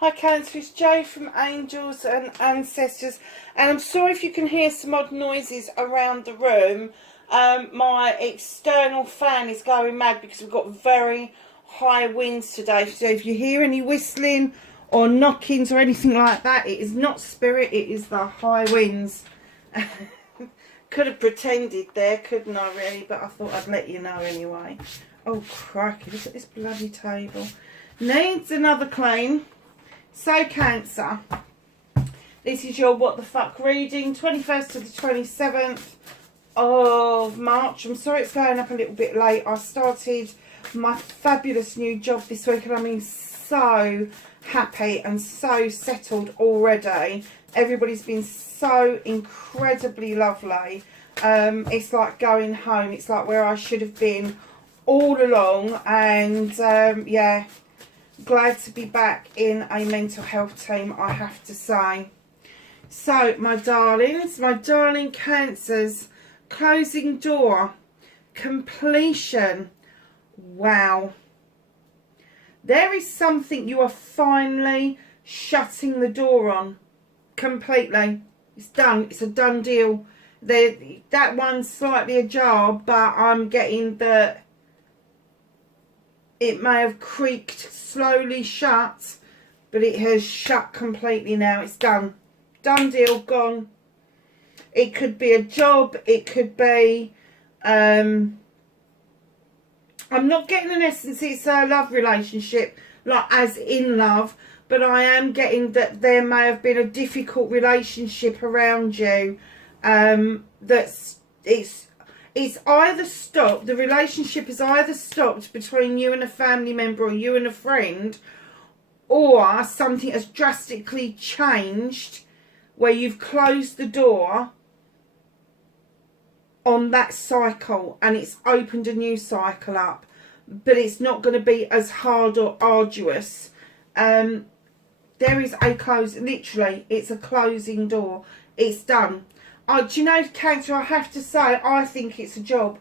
Hi Cancer, it's Jo from Angels and Ancestors, and I'm sorry if you can hear some odd noises around the room. My external fan is going mad because we've got very high winds today, so if you hear any whistling or knockings or anything like that, it is not spirit, it is the high winds. Could have pretended there, couldn't I really, but I thought I'd let you know anyway. Oh crikey, look at this bloody table. Needs another clean. So Cancer, this is your What the Fuck reading, 21st to the 27th of March. I'm sorry it's going up a little bit late. I started my fabulous new job this week and I'm so happy and so settled already. Everybody's been so incredibly lovely. It's like going home. It's like where I should have been all along, and yeah, glad to be back in a mental health team, I have to say. So my darlings, my darling Cancers, closing door, completion. Wow, there is something you are finally shutting the door on completely. It's done. It's a done deal. That one's slightly ajar, but I'm getting that it may have creaked slowly shut, but it has shut completely now. It's done. Done deal, gone. It could be a job. It could be... I'm not getting an essence it's a love relationship, like as in love, but I am getting that there may have been a difficult relationship around you. It's either stopped, the relationship is either stopped between you and a family member or you and a friend, or something has drastically changed where you've closed the door on that cycle and it's opened a new cycle up, but it's not going to be as hard or arduous. There is a close, literally, it's a closing door. It's done. Do you know, Cancer, I have to say, I think it's a job.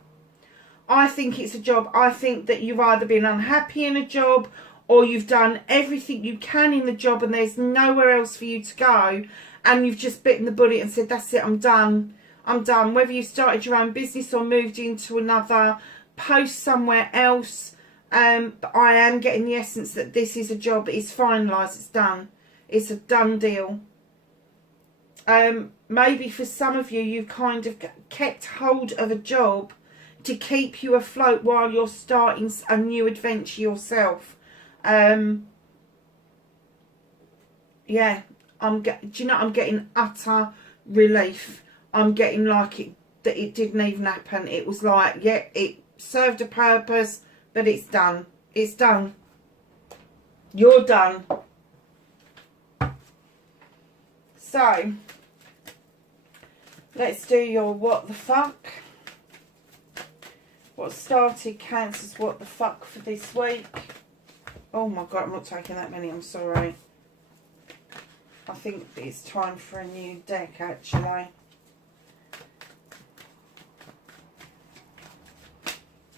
I think it's a job. I think that you've either been unhappy in a job or you've done everything you can in the job and there's nowhere else for you to go, and you've just bitten the bullet and said, that's it, I'm done. I'm done. Whether you started your own business or moved into another post somewhere else, but I am getting the essence that this is a job. It's finalised. It's done. It's a done deal. Maybe for some of you, you've kind of kept hold of a job to keep you afloat while you're starting a new adventure yourself. Yeah, do you know, I'm getting utter relief. I'm getting like that it didn't even happen. It was like, yeah, it served a purpose, but it's done. It's done. You're done. So, let's do your what the fuck. What started Cancer's what the fuck for this week? Oh my god, I'm not taking that many, I'm sorry. I think it's time for a new deck actually.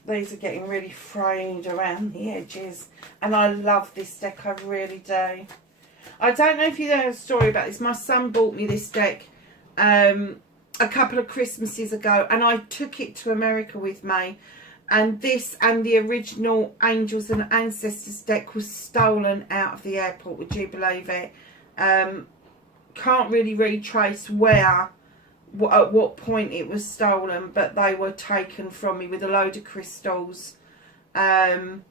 These are getting really frayed around the edges, and I love this deck, I really do. I don't know if you know a story about this. My son bought me this deck a couple of Christmases ago, and I took it to America with me, and this and the original Angels and Ancestors deck was stolen out of the airport. Would you believe it? Can't really retrace where, at what point it was stolen, but they were taken from me with a load of crystals. And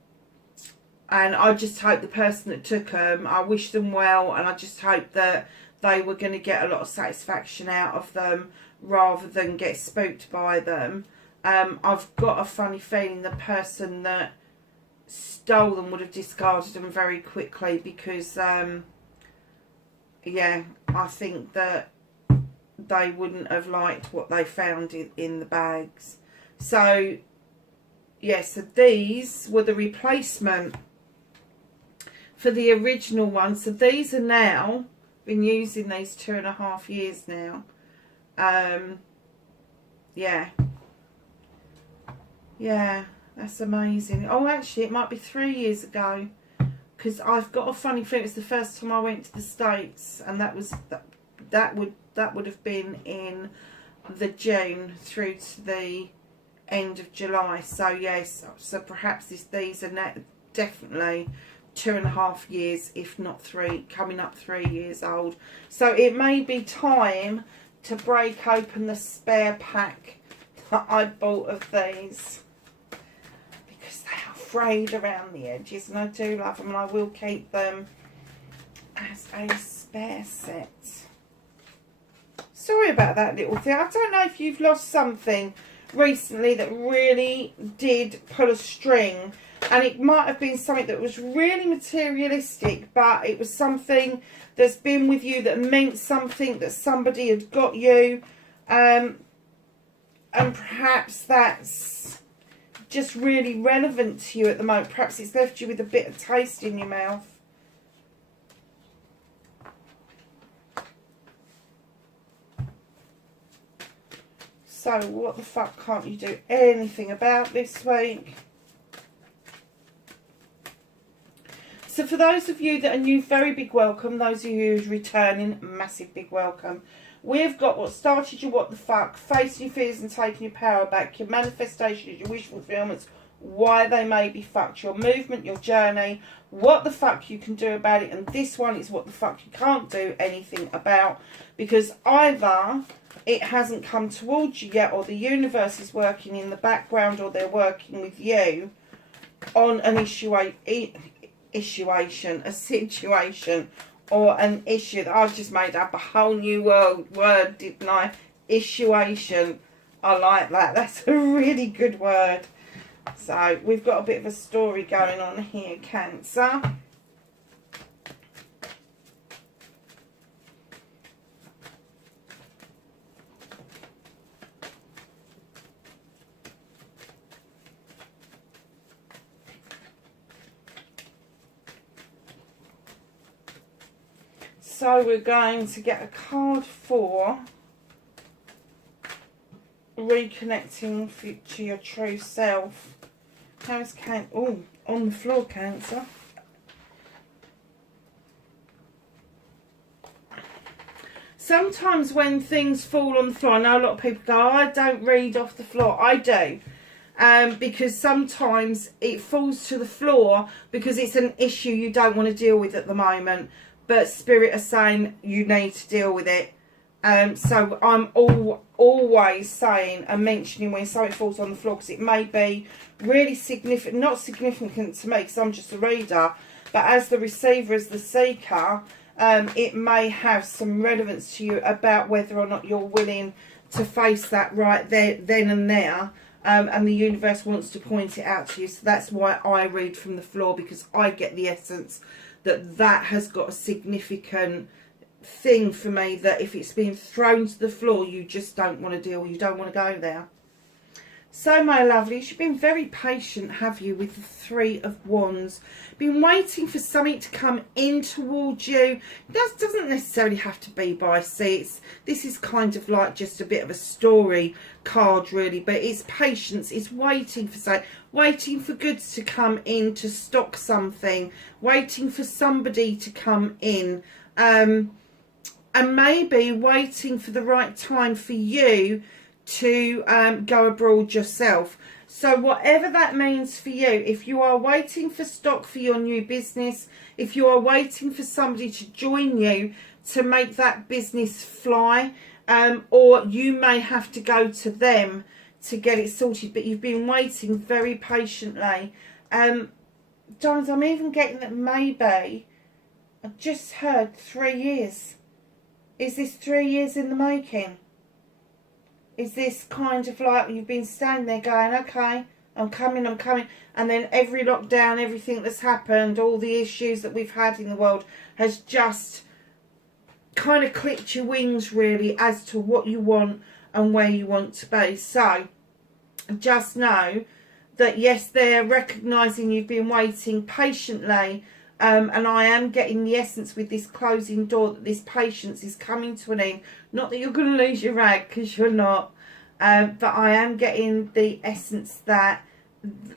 I just hope the person that took them, I wish them well, and I just hope that they were going to get a lot of satisfaction out of them rather than get spooked by them. I've got a funny feeling the person that stole them would have discarded them very quickly because, yeah, I think that they wouldn't have liked what they found in the bags. So, yes, so these were the replacement for the original one. So these are now, been using these 2.5 years now. Yeah, that's amazing. Oh, actually, it might be 3 years ago. because I've got a funny feeling it's the first time I went to the States, and that would have been in the June through to the end of July. So yes, so perhaps these are definitely 2.5 years, if not 3, coming up 3 years old. So it may be time to break open the spare pack that I bought of these, because they are frayed around the edges, and I do love them, and I will keep them as a spare set. Sorry about that little thing. I don't know if you've lost something recently that really did pull a string, and it might have been something that was really materialistic, but it was something that's been with you that meant something, that somebody had got you, and perhaps that's just really relevant to you at the moment. Perhaps it's left you with a bitter taste in your mouth. So what the fuck can't you do anything about this week? So for those of you that are new, very big welcome. Those of you who's returning, massive big welcome. We've got what started your what the fuck, facing your fears and taking your power back, your manifestations, your wish fulfillments, why they may be fucked, your movement, your journey, what the fuck you can do about it, and this one is what the fuck you can't do anything about, because either it hasn't come towards you yet, or the universe is working in the background, or they're working with you on an a situation, or an issue. That I've just made up a whole new word, didn't I? Issuation. I like that. That's a really good word. So we've got a bit of a story going on here, Cancer. So we're going to get a card for reconnecting to your true self. How's oh, on the floor, Cancer. Sometimes when things fall on the floor, I know a lot of people go, oh, I don't read off the floor. I do. Because sometimes it falls to the floor because it's an issue you don't want to deal with at the moment. But Spirit are saying you need to deal with it. So I'm always saying and mentioning when something falls on the floor, because it may be really significant, not significant to me because I'm just a reader, but as the receiver, as the seeker, it may have some relevance to you about whether or not you're willing to face that right there, then and there. And the universe wants to point it out to you. So that's why I read from the floor, because I get the essence that has got a significant thing for me, that if it's been thrown to the floor, you just don't want to deal, you don't want to go there. So my lovelies, you've been very patient, have you, with the Three of Wands. Been waiting for something to come in towards you. That doesn't necessarily have to be by sea. This is kind of like just a bit of a story card, really. But it's patience. It's waiting for something. Waiting for goods to come in to stock something. Waiting for somebody to come in. And maybe waiting for the right time for you to go abroad yourself. So whatever that means for you, if you are waiting for stock for your new business, if you are waiting for somebody to join you to make that business fly, or you may have to go to them to get it sorted, but you've been waiting very patiently. Diamonds, I'm even getting that maybe, I just heard 3 years. Is this 3 years in the making? Is this kind of like you've been standing there going, okay, I'm coming, and then every lockdown, everything that's happened, all the issues that we've had in the world has just kind of clipped your wings, really, as to what you want and where you want to be. So just know that, yes, they're recognising you've been waiting patiently, and I am getting the essence with this closing door that this patience is coming to an end. Not that you're going to lose your rag, because you're not. But I am getting the essence that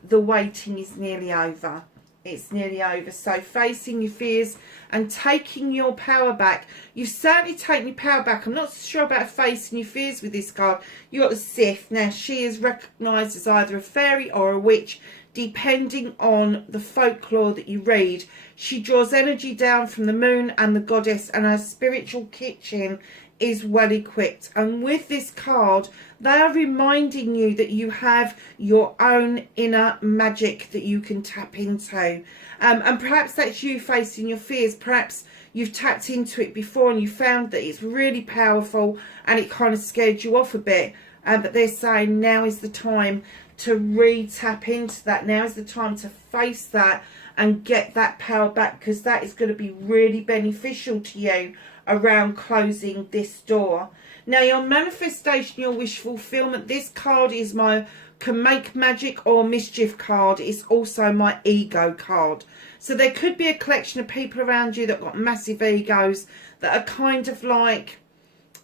the waiting is nearly over. it's nearly over. So facing your fears and taking your power back. You've certainly taken your power back. I'm not sure about facing your fears with this card. You got the Sith. Now, she is recognised as either a fairy or a witch, depending on the folklore that you read. She draws energy down from the moon and the goddess, and her spiritual kitchen is well equipped. And with this card, they are reminding you that you have your own inner magic that you can tap into. And perhaps that's you facing your fears. Perhaps you've tapped into it before and you found that it's really powerful and it kind of scared you off a bit. But they're saying now is the time to re-tap into that. Now is the time to face that and get that power back, because that is going to be really beneficial to you around closing this door. Now, your manifestation, your wish fulfillment, this card is my can make magic or mischief card. It's also my ego card. So there could be a collection of people around you that got massive egos, that are kind of like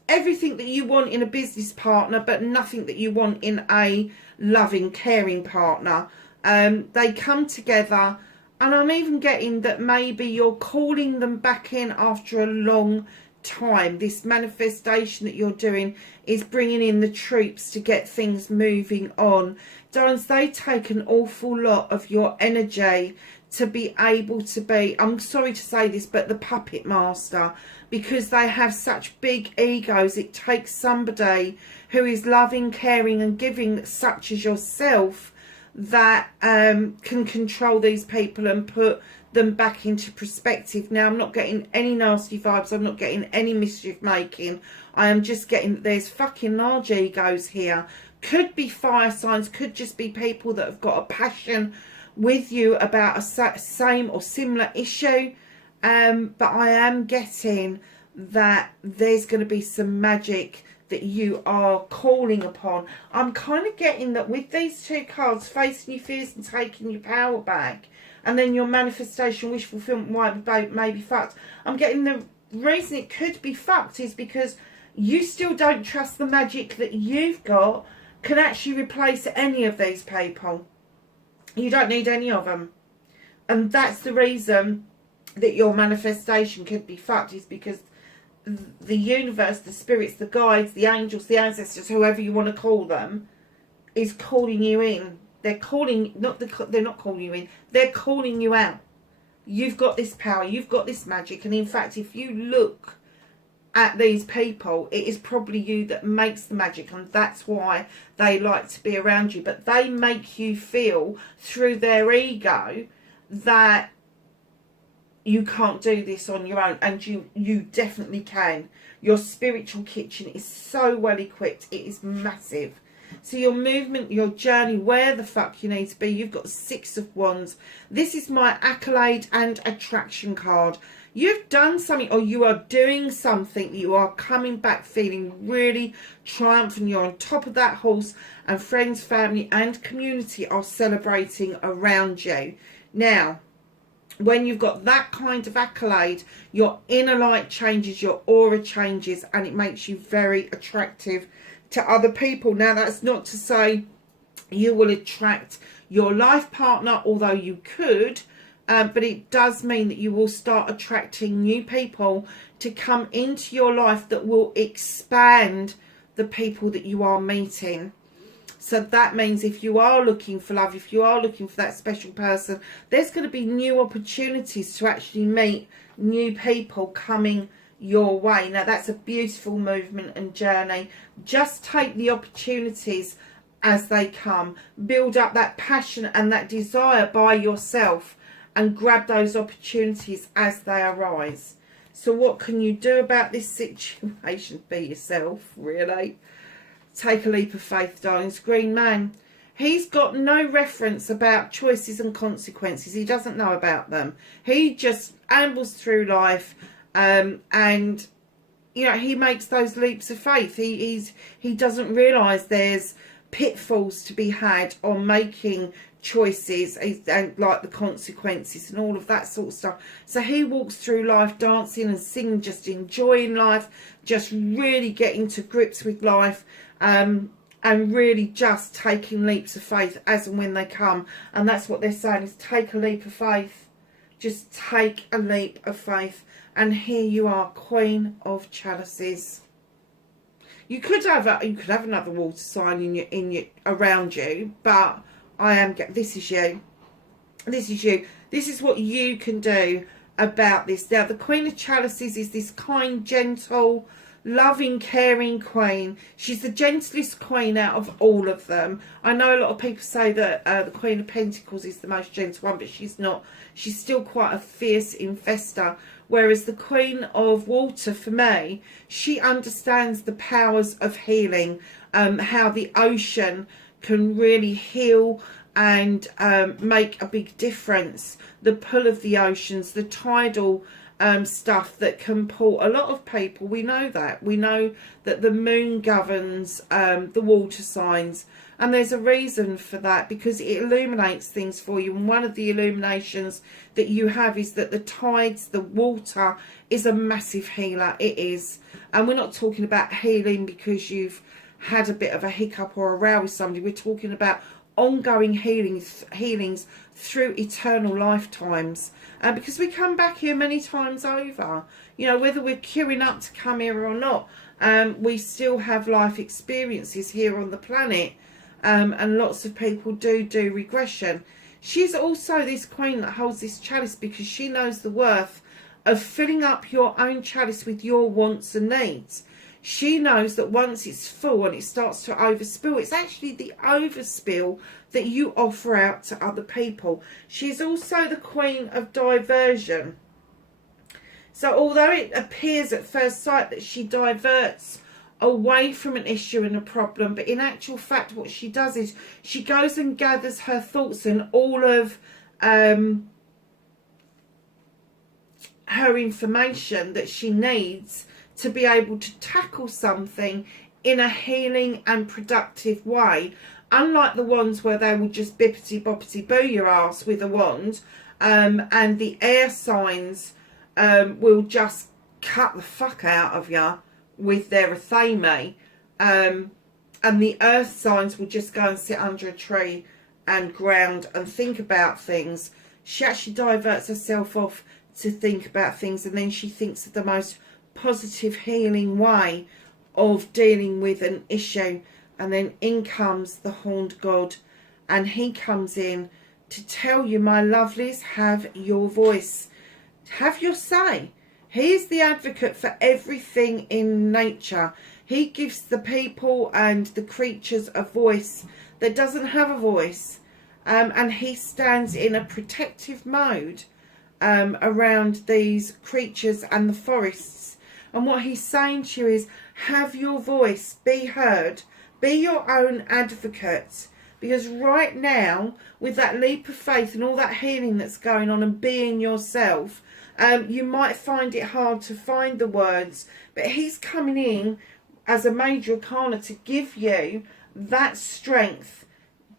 everything that you want in a business partner, but nothing that you want in a loving, caring partner. They come together, and I'm even getting that maybe you're calling them back in after a long time. This manifestation that you're doing is bringing in the troops to get things moving on. Darlings, they take an awful lot of your energy to be able to be, I'm sorry to say this, but the puppet master, because they have such big egos. It takes somebody who is loving, caring and giving, such as yourself, that can control these people and put them back into perspective. Now, I'm not getting any nasty vibes. I'm not getting any mischief making. I am just getting that there's fucking large egos here. Could be fire signs, could just be people that have got a passion with you about a same or similar issue. But I am getting that there's going to be some magic that you are calling upon. I'm kind of getting that with these two cards, facing your fears and taking your power back, and then your manifestation, wish fulfillment may be fucked. I'm getting the reason it could be fucked is because you still don't trust the magic that you've got can actually replace any of these people. You don't need any of them. And that's the reason that your manifestation could be fucked, is because the universe, the spirits, the guides, the angels, the ancestors, whoever you want to call them, is calling you in. They're calling, they're not calling you in, they're calling you out. You've got this power, you've got this magic, and in fact, if you look at these people, it is probably you that makes the magic, and that's why they like to be around you. But they make you feel through their ego that you can't do this on your own, and you definitely can. Your spiritual kitchen is so well equipped, it is massive. So your movement, your journey, where the fuck you need to be, you've got 6 of Wands. This is my accolade and attraction card. You've done something, or you are doing something, you are coming back feeling really triumphant, you're on top of that horse, and friends, family and community are celebrating around you. Now, when you've got that kind of accolade, your inner light changes, your aura changes, and it makes you very attractive to other people. Now, that's not to say you will attract your life partner, although you could, but it does mean that you will start attracting new people to come into your life that will expand the people that you are meeting. So that means if you are looking for love, if you are looking for that special person, there's going to be new opportunities to actually meet new people coming your way. Now, that's a beautiful movement and journey. Just take the opportunities as they come. Build up that passion and that desire by yourself and grab those opportunities as they arise. So what can you do about this situation? Be yourself, really. Take a leap of faith, darlings. Green man. He's got no reference about choices and consequences. He doesn't know about them. He just ambles through life, and you know, he makes those leaps of faith. He doesn't realise there's pitfalls to be had on making choices, and like the consequences and all of that sort of stuff. So he walks through life dancing and singing, just enjoying life, just really getting to grips with life, and really just taking leaps of faith as and when they come. And that's what they're saying, is take a leap of faith. Just take a leap of faith. And here you are, Queen of Chalices. You could have another water sign in your around you, but this is you. This is you. This is what you can do about this. Now, the Queen of Chalices is this kind, gentle, loving, caring queen. She's the gentlest queen out of all of them. I know a lot of people say that the Queen of Pentacles is the most gentle one, but she's not. She's still quite a fierce investor. Whereas the Queen of Water, for me, she understands the powers of healing, how the ocean can really heal and make a big difference. The pull of the oceans, the tidal stuff that can pull a lot of people. We know that. We know that the moon governs the water signs. And there's a reason for that, because it illuminates things for you. And one of the illuminations that you have is that the tides, the water, is a massive healer. It is. And we're not talking about healing because you've had a bit of a hiccup or a row with somebody. We're talking about ongoing healings through eternal lifetimes. Because we come back here many times over. You know, whether we're queuing up to come here or not, we still have life experiences here on the planet. And lots of people do regression. She's also this queen that holds this chalice because she knows the worth of filling up your own chalice with your wants and needs. She knows that once it's full and it starts to overspill, it's actually the overspill that you offer out to other people. She's also the Queen of Diversion. So although it appears at first sight that she diverts away from an issue and a problem, but in actual fact what she does is she goes and gathers her thoughts and all of her information that she needs to be able to tackle something in a healing and productive way, unlike the ones where they will just bippity boppity boo your ass with a wand, and the air signs will just cut the fuck out of you with their athame, and the earth signs will just go and sit under a tree and ground and think about things. She actually diverts herself off to think about things, and then she thinks of the most positive healing way of dealing with an issue. And then in comes the Horned God, and he comes in to tell you, my lovelies, have your voice, have your say. He is the advocate for everything in nature. He gives the people and the creatures a voice that doesn't have a voice. And he stands in a protective mode around these creatures and the forests. And what he's saying to you is, have your voice, be heard, be your own advocate. Because right now, with that leap of faith and all that healing that's going on and being yourself, you might find it hard to find the words, but he's coming in as a major arcana to give you that strength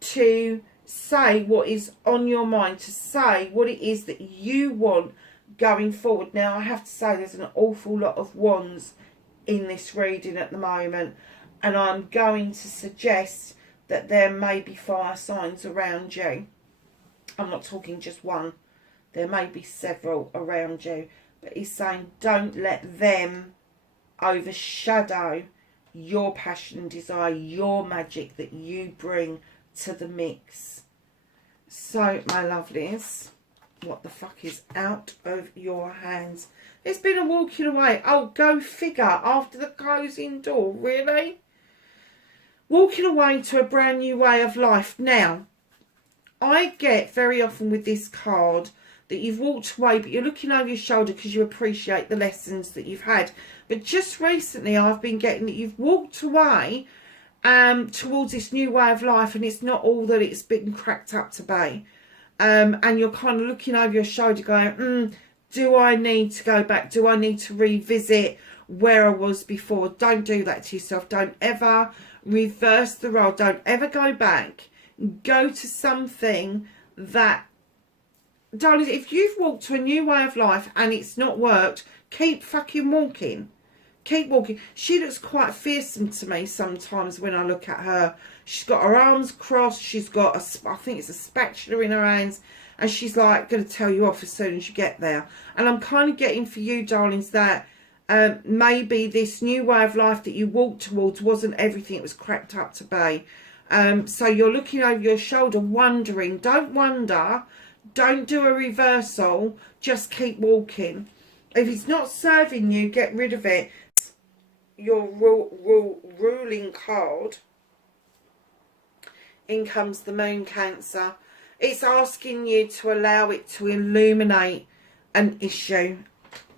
to say what is on your mind, to say what it is that you want going forward. Now, I have to say there's an awful lot of wands in this reading at the moment, and I'm going to suggest that there may be fire signs around you. I'm not talking just one. There may be several around you. But he's saying don't let them overshadow your passion, desire, your magic that you bring to the mix. So, my lovelies, what the fuck is out of your hands? There's been a walking away. Oh, go figure. After the closing door. Really? Walking away to a brand new way of life. Now, I get very often with this card that you've walked away, but you're looking over your shoulder because you appreciate the lessons that you've had. But just recently, I've been getting that you've walked away towards this new way of life, and it's not all that it's been cracked up to be. And you're kind of looking over your shoulder going, do I need to go back? Do I need to revisit where I was before? Don't do that to yourself. Don't ever reverse the role. Don't ever go back. Go to something that, darling, if you've walked to a new way of life and it's not worked, keep fucking walking. Keep walking. She looks quite fearsome to me sometimes when I look at her. She's got her arms crossed. She's got, I think it's a spatula in her hands. And she's like, going to tell you off as soon as you get there. And I'm kind of getting for you, darlings, that maybe this new way of life that you walked towards wasn't everything it was cracked up to be. So you're looking over your shoulder, wondering. Don't wonder. Don't do a reversal. Just keep walking. If it's not serving you, get rid of it. Your ruling card. In comes the Moon, Cancer. It's asking you to allow it to illuminate an issue,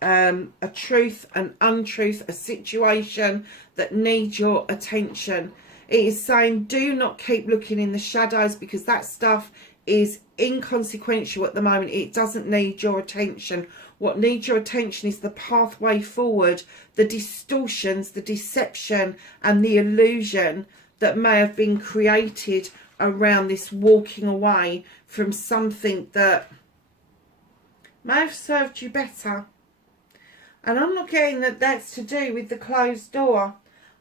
a truth, an untruth, a situation that needs your attention. It is saying do not keep looking in the shadows, because that stuff is inconsequential at the moment. It doesn't need your attention. What needs your attention is the pathway forward, the distortions, the deception and the illusion that may have been created around this walking away from something that may have served you better. And I'm not getting that that's to do with the closed door.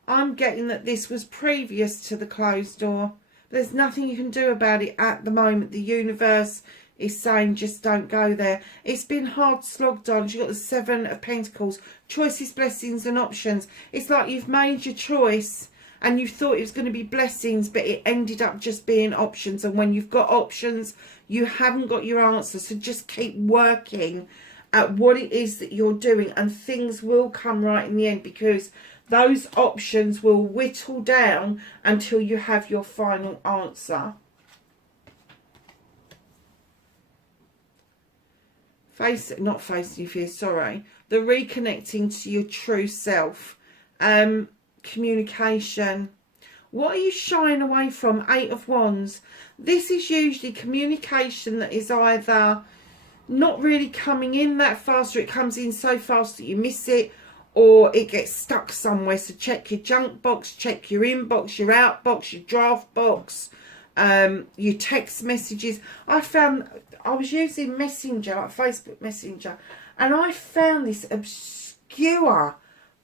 I'm getting that this was previous to the closed door. There's nothing you can do about it at the moment. The universe is saying just don't go there. It's been hard slogged on. You've got the Seven of Pentacles. Choices, blessings and options. It's like you've made your choice and you thought it was going to be blessings, but it ended up just being options. And when you've got options, you haven't got your answer. So just keep working at what it is that you're doing, and things will come right in the end, because those options will whittle down until you have your final answer. Not facing your fears, sorry. The reconnecting to your true self. Communication. What are you shying away from? Eight of Wands. This is usually communication that is either not really coming in that fast, or it comes in so fast that you miss it, or it gets stuck somewhere. So check your junk box, check your inbox, your outbox, your draft box, your text messages. I was using Messenger, like Facebook Messenger, and I found this obscure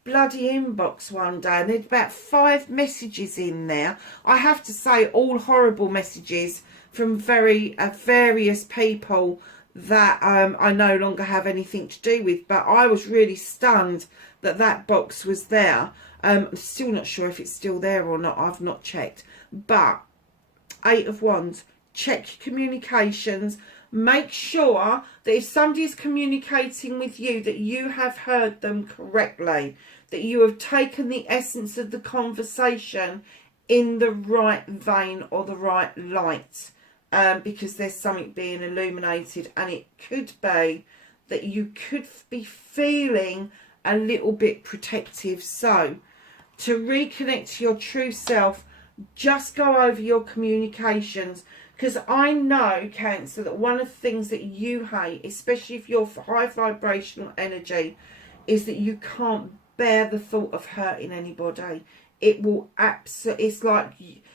bloody inbox one day, and there's about 5 messages in there. I have to say, all horrible messages from various people that I no longer have anything to do with. But I was really stunned that that box was there. I'm still not sure if it's still there or not. I've not checked. But Eight of Wands, check your communications. Make sure that if somebody is communicating with you, that you have heard them correctly, that you have taken the essence of the conversation in the right vein or the right light, because there's something being illuminated, and it could be that you could be feeling a little bit protective. So to reconnect to your true self, just go over your communications, because I know, Cancer, that one of the things that you hate, especially if you're high vibrational energy, is that you can't bear the thought of hurting anybody. It will absolutely, it's like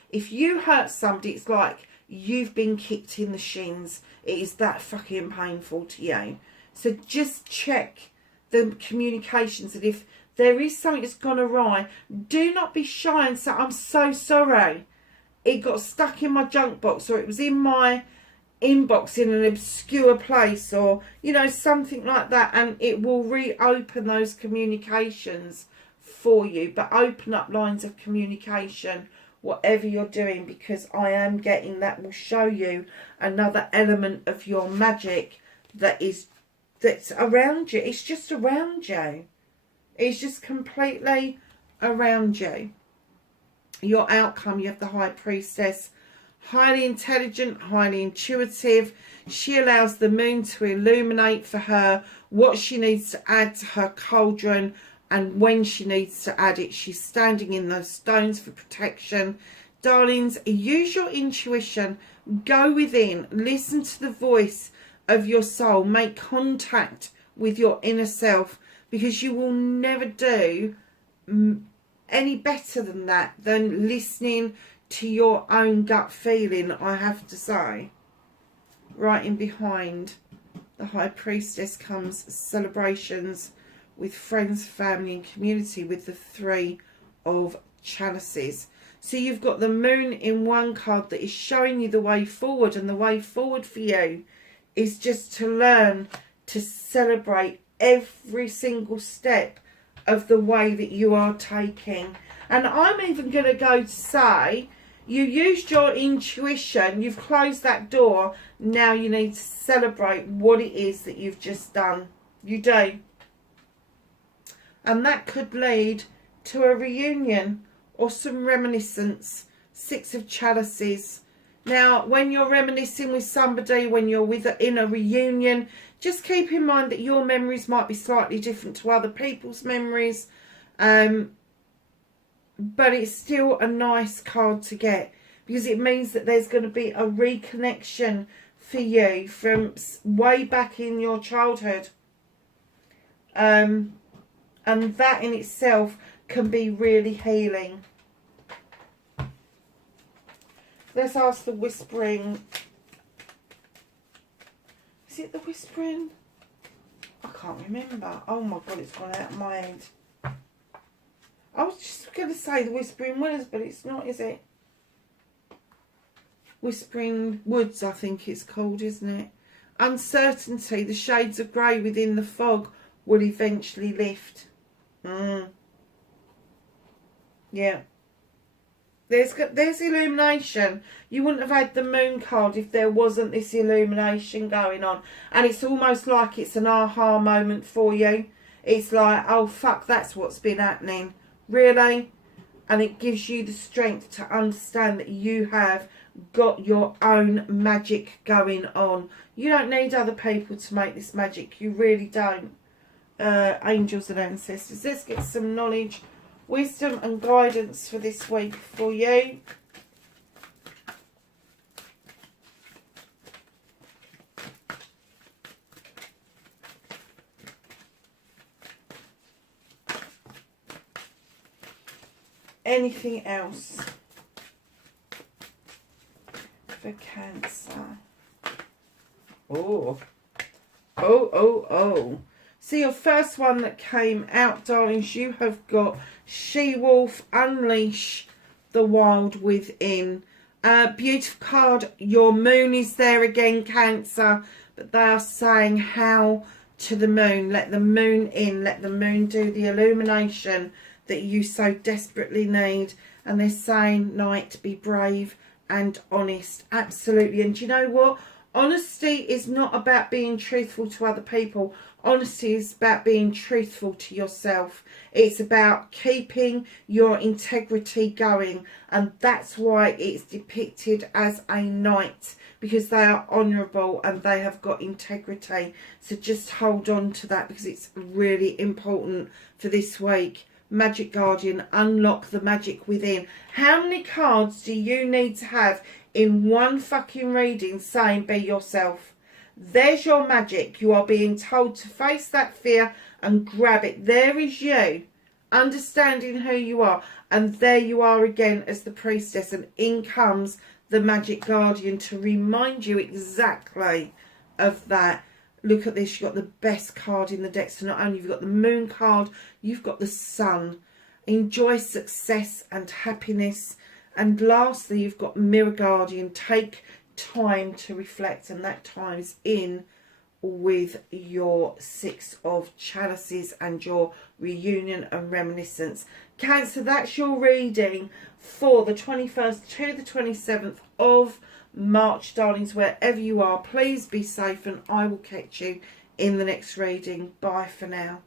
if you hurt somebody, it's like you've been kicked in the shins. It is that fucking painful to you. So just check the communications, and if there is something that's gone awry, do not be shy and say, I'm so sorry. It got stuck in my junk box, or it was in my inbox in an obscure place, or, you know, something like that. And it will reopen those communications for you. But open up lines of communication, whatever you're doing, because I am getting that will show you another element of your magic that's around you. It's just around you. It's just completely around you. Your outcome, you have the High Priestess. Highly intelligent, highly intuitive. She allows the moon to illuminate for her what she needs to add to her cauldron, and when she needs to add it. She's standing in those stones for protection. Darlings, use your intuition. Go within. Listen to the voice of your soul. Make contact with your inner self, because you will never do any better than that, than listening to your own gut feeling, I have to say. Right in behind the High Priestess comes celebrations, with friends, family and community with the Three of Chalices. So you've got the Moon in one card that is showing you the way forward, and the way forward for you is just to learn to celebrate every single step of the way that you are taking. And I'm even going to go to say, you used your intuition, you've closed that door, now you need to celebrate what it is that you've just done. You do. And that could lead to a reunion or some reminiscence. Six of Chalices. Now, when you're reminiscing with somebody, when you're in a reunion, just keep in mind that your memories might be slightly different to other people's memories. But it's still a nice card to get, because it means that there's going to be a reconnection for you from way back in your childhood. And that in itself can be really healing. Let's ask the Whispering. Is it the Whispering? I can't remember. Oh my God, it's gone out of my head. I was just going to say the Whispering Willows, but it's not, is it? Whispering Woods, I think it's called, isn't it? Uncertainty. The shades of grey within the fog will eventually lift. Yeah. There's illumination. You wouldn't have had the Moon card if there wasn't this illumination going on. And it's almost like it's an aha moment for you. It's like, oh fuck, that's what's been happening. Really? And it gives you the strength to understand that you have got your own magic going on. You don't need other people to make this magic. You really don't. Angels and ancestors. Let's get some knowledge, wisdom and guidance for this week for you. Anything else for Cancer? Oh. See, your first one that came out, darlings, you have got She-Wolf, Unleash the Wild Within. Beautiful card. Your Moon is there again, Cancer. But they are saying how to the Moon. Let the Moon in. Let the Moon do the illumination that you so desperately need. And they're saying, Knight, be brave and honest. Absolutely. And do you know what? Honesty is not about being truthful to other people. Honesty is about being truthful to yourself. It's about keeping your integrity going. And that's why it's depicted as a knight, because they are honourable and they have got integrity. So just hold on to that, because it's really important for this week. Magic Guardian, unlock the magic within. How many cards do you need to have in one fucking reading saying be yourself? There's your magic. You are being told to face that fear and grab it. There is you, understanding who you are. And there you are again as the Priestess. And in comes the Magic Guardian to remind you exactly of that. Look at this. You've got the best card in the deck. So not only have you got the Moon card, you've got the Sun. Enjoy success and happiness. And lastly, you've got Mirror Guardian. Take time to reflect, and that time's in with your Six of Chalices and your reunion and reminiscence. Cancer, that's your reading for the 21st to the 27th of March, darlings. Wherever you are, please be safe, and I will catch you in the next reading. Bye for now.